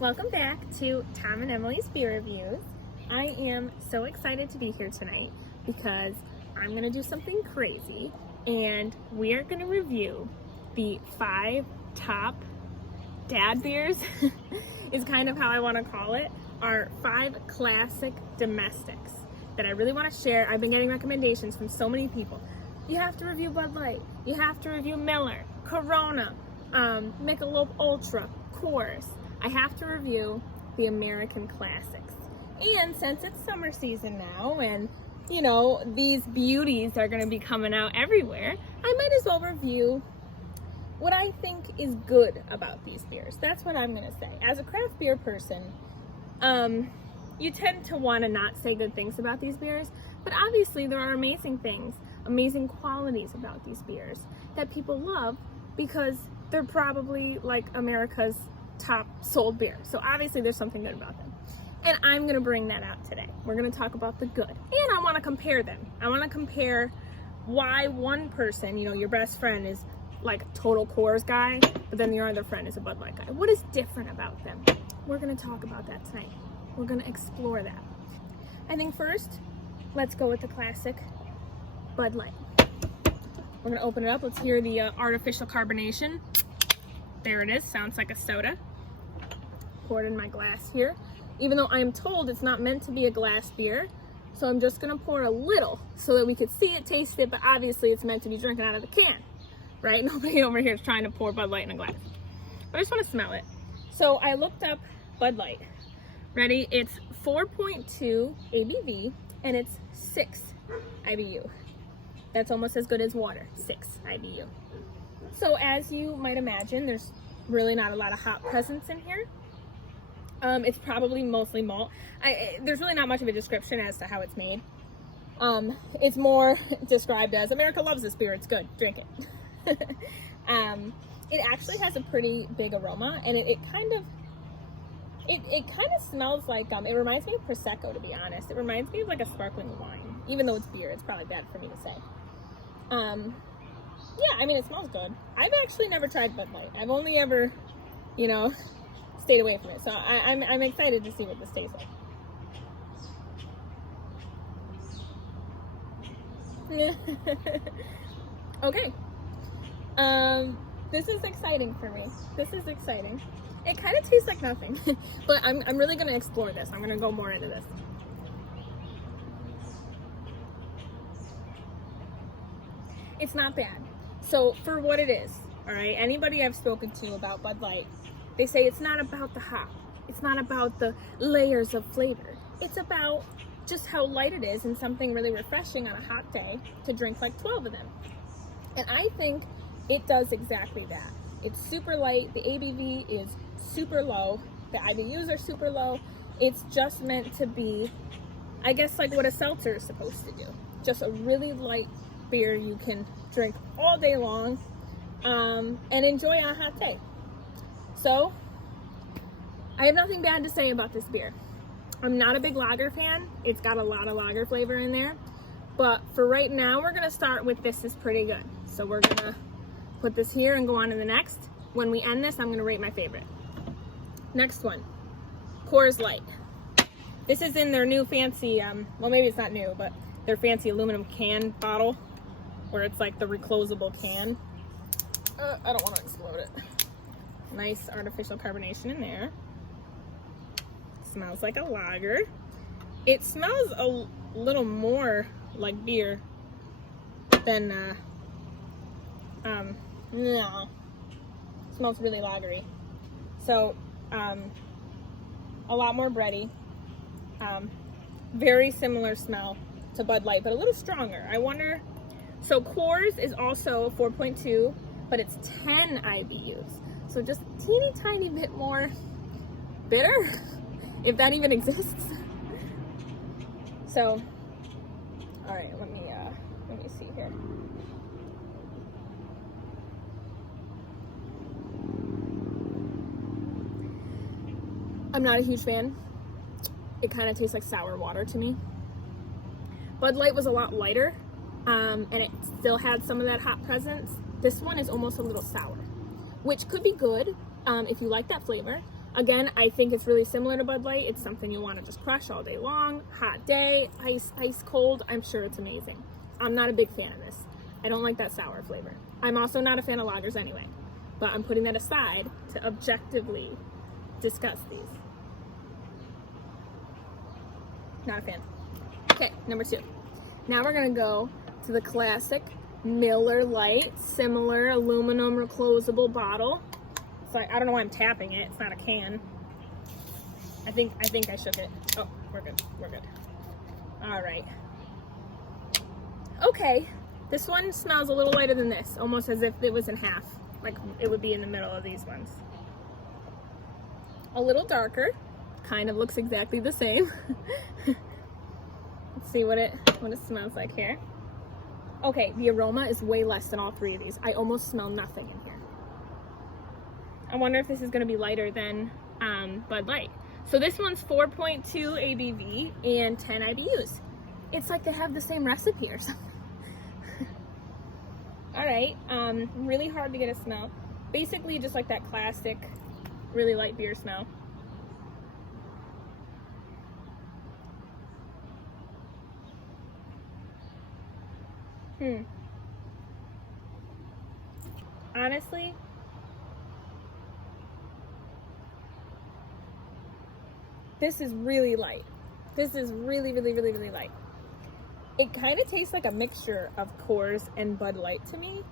Welcome back to Tom and Emily's Beer Reviews. I am so excited to be here tonight because I'm going to do something crazy and we are going to review the 5 top dad beers is kind of how I want to call it, our 5 classic domestics that I really want to share. I've been getting recommendations from so many people. You have to review Bud Light, you have to review Miller, Corona, Michelob Ultra, Coors. I have to review the American classics. And since it's summer season now and, you know, these beauties are going to be coming out everywhere, I might as well review what I think is good about these beers. That's what I'm going to say. As a craft beer person, you tend to want to not say good things about these beers, but obviously there are amazing things, amazing qualities about these beers that people love because they're probably like America's top sold beer. So obviously there's something good about them. And I'm going to bring that out today. We're going to talk about the good. And I want to compare them. I want to compare why one person, you know, your best friend is like a total Coors guy, but then your other friend is a Bud Light guy. What is different about them? We're going to talk about that tonight. We're going to explore that. I think first, let's go with the classic Bud Light. We're going to open it up. Let's hear the artificial carbonation. There it is. Sounds like a soda. Pour it in my glass here. Even though I am told it's not meant to be a glass beer, so I'm just going to pour a little so that we could see it, taste it, but obviously it's meant to be drinking out of the can, right? Nobody over here is trying to pour Bud Light in a glass. But I just want to smell it. So I looked up Bud Light. Ready? It's 4.2 ABV and it's 6 IBU. That's almost as good as water, 6 IBU. So as you might imagine, there's really not a lot of hop presence in here. It's probably mostly malt. There's really not much of a description as to how it's made. It's more described as, America loves this beer, it's good, drink it. It actually has a pretty big aroma, and it kind of smells like, it reminds me of Prosecco, to be honest. It reminds me of like a sparkling wine, even though it's beer. It's probably bad for me to say. Yeah, I mean, it smells good. I've actually never tried Bud Light. I've only ever, you know, stayed away from it. So I'm excited to see what this tastes like. Okay. This is exciting for me. This is exciting. It kind of tastes like nothing, but I'm really going to explore this. I'm going to go more into this. It's not bad. So for what it is, all right, anybody I've spoken to about Bud Light, they say it's not about the hop. It's not about the layers of flavor. It's about just how light it is and something really refreshing on a hot day to drink like 12 of them. And I think it does exactly that. It's super light. The ABV is super low. The IBUs are super low. It's just meant to be, I guess, like what a seltzer is supposed to do. Just a really light beer you can drink all day long and enjoy on a hot day. So I have nothing bad to say about this beer. I'm not a big lager fan. It's got a lot of lager flavor in there, but for right now we're gonna start with this is pretty good. So we're gonna put this here and go on to the next. When we end this, I'm gonna rate my favorite. Next one, Coors Light. This is in their new fancy, well, maybe it's not new, but their fancy aluminum can bottle where it's like the reclosable can. I don't want to explode it. Nice artificial carbonation in there. Smells like a lager. It smells a little more like beer than, no. Smells really lagery. So, a lot more bready. Very similar smell to Bud Light, but a little stronger. I wonder, so Coors is also 4.2, but it's 10 IBUs. So just a teeny tiny bit more bitter, if that even exists. So, all right, let me see here. I'm not a huge fan. It kind of tastes like sour water to me. Bud Light was a lot lighter, and it still had some of that hop presence. This one is almost a little sour, which could be good if you like that flavor, Again, I think it's really similar to Bud Light. It's something you want to just crush all day long. Hot day, ice cold. I'm sure it's amazing. I'm not a big fan of this. I don't like that sour flavor. I'm also not a fan of lagers anyway. But I'm putting that aside to objectively discuss these. Not a fan. Okay, number 2. Now we're gonna go to the classic Miller Lite, similar aluminum reclosable bottle. Sorry, I don't know why I'm tapping it. It's not a can. I think I shook it. Oh, we're good. We're good. All right. Okay, this one smells a little lighter than this, almost as if it was in half, like it would be in the middle of these ones. A little darker, kind of looks exactly the same. Let's see what it smells like here. Okay, the aroma is way less than all 3 of these. I almost smell nothing in here. I wonder if this is going to be lighter than Bud Light. So this one's 4.2 ABV and 10 IBUs. It's like they have the same recipe or something. All right, really hard to get a smell. Basically just like that classic, really light beer smell. Honestly, this is really light. This is really, really, really, really light. It kind of tastes like a mixture of Coors and Bud Light to me.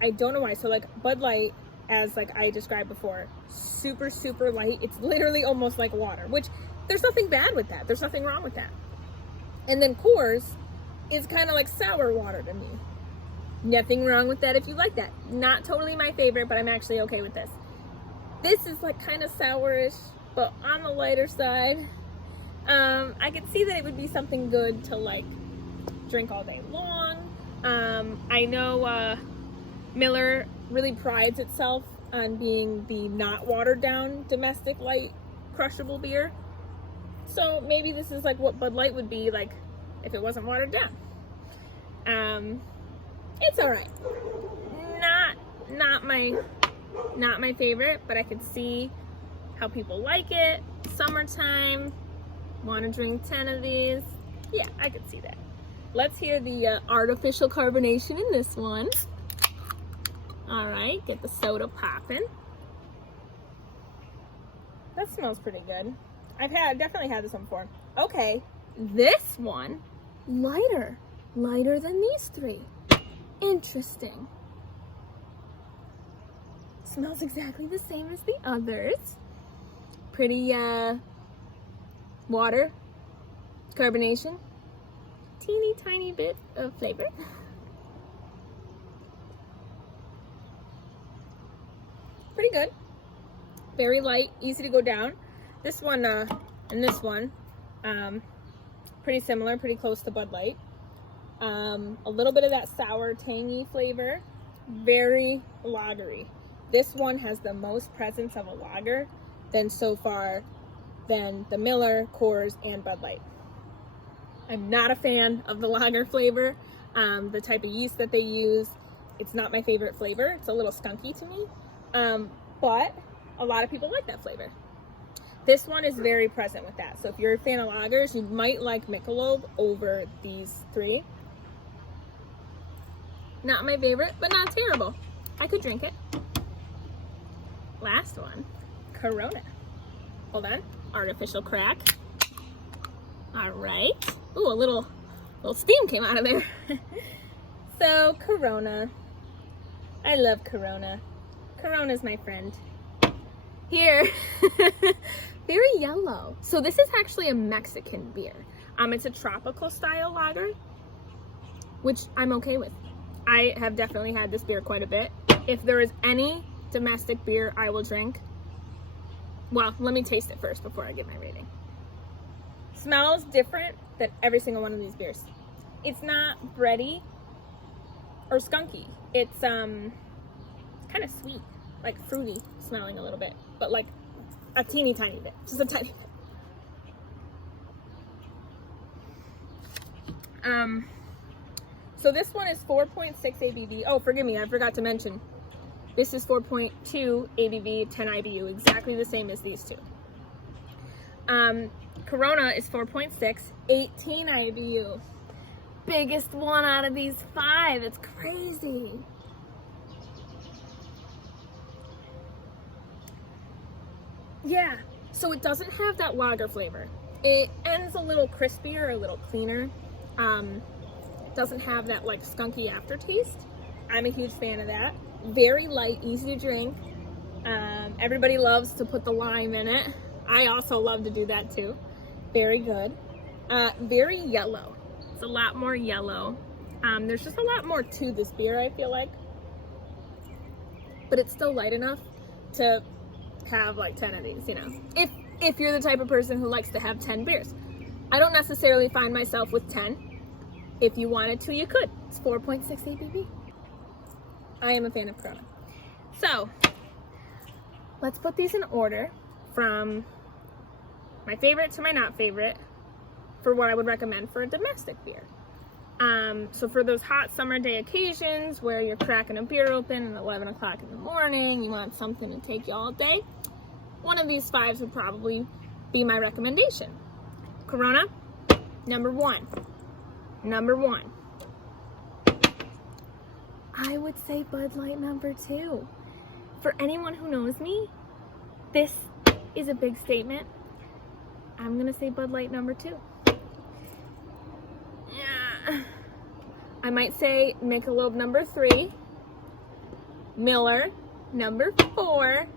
I don't know why. So like Bud Light, as like I described before, super, super light. It's literally almost like water, which there's nothing bad with that. There's nothing wrong with that. And then Coors is kind of like sour water to me. Nothing wrong with that if you like that. Not totally my favorite, but I'm actually okay with this. This is like kind of sourish, but on the lighter side. I could see that it would be something good to like drink all day long. I know Miller really prides itself on being the not watered down domestic light crushable beer. So maybe this is like what Bud Light would be like if it wasn't watered down. It's all right. Not my favorite, but I could see how people like it. Summertime, want to drink 10 of these. Yeah, I could see that. Let's hear the artificial carbonation in this one. All right, get the soda popping. That smells pretty good. I've definitely had this one before. Okay, this one, lighter than these 3. Interesting. Smells exactly the same as the others. Pretty water, carbonation, teeny tiny bit of flavor. Pretty good. Very light, easy to go down. This one and this one, pretty similar, pretty close to Bud Light. A little bit of that sour, tangy flavor, very lagery. This one has the most presence of a lager than the Miller, Coors, and Bud Light. I'm not a fan of the lager flavor. The type of yeast that they use, it's not my favorite flavor. It's a little skunky to me, but a lot of people like that flavor. This one is very present with that. So if you're a fan of lagers, you might like Michelob over these 3. Not my favorite, but not terrible. I could drink it. Last one, Corona. Hold on, artificial crack. All right. Ooh, a little steam came out of there. So Corona. I love Corona. Corona's my friend. Here, very yellow. So this is actually a Mexican beer. It's a tropical style lager, which I'm okay with. I have definitely had this beer quite a bit. If there is any domestic beer I will drink, well, let me taste it first before I give my rating. Smells different than every single one of these beers. It's not bready or skunky. It's kind of sweet, like fruity smelling a little bit, but like a teeny tiny bit, just a tiny bit. So this one is 4.6 ABV. Oh, forgive me, I forgot to mention. This is 4.2 ABV, 10 IBU, exactly the same as these two. Corona is 4.6, 18 IBU. Biggest one out of these 5. It's crazy. Yeah, so it doesn't have that lager flavor. It ends a little crispier, a little cleaner. Doesn't have that like skunky aftertaste. I'm a huge fan of that. Very light, easy to drink. Everybody loves to put the lime in it. I also love to do that too. Very good. Very yellow. It's a lot more yellow. There's just a lot more to this beer, I feel like. But it's still light enough to have like 10 of these, you know. If you're the type of person who likes to have 10 beers. I don't necessarily find myself with 10. If you wanted to, you could. It's 4.6 ABV. I am a fan of Corona. So, let's put these in order from my favorite to my not favorite for what I would recommend for a domestic beer. So for those hot summer day occasions where you're cracking a beer open at 11 o'clock in the morning, you want something to take you all day, one of these 5s would probably be my recommendation. Corona, number 1. Number 1. I would say Bud Light number 2. For anyone who knows me, this is a big statement. I'm gonna say Bud Light number 2. Yeah. I might say Michelob number 3, Miller number 4,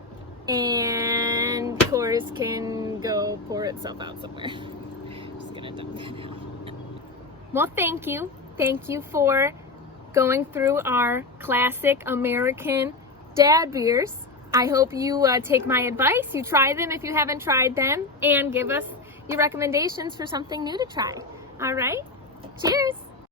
and Coors can go pour itself out somewhere. Just gonna dump that out. Well, thank you. Thank you for going through our classic American dad beers. I hope you take my advice, you try them if you haven't tried them, and give us your recommendations for something new to try. All right? Cheers!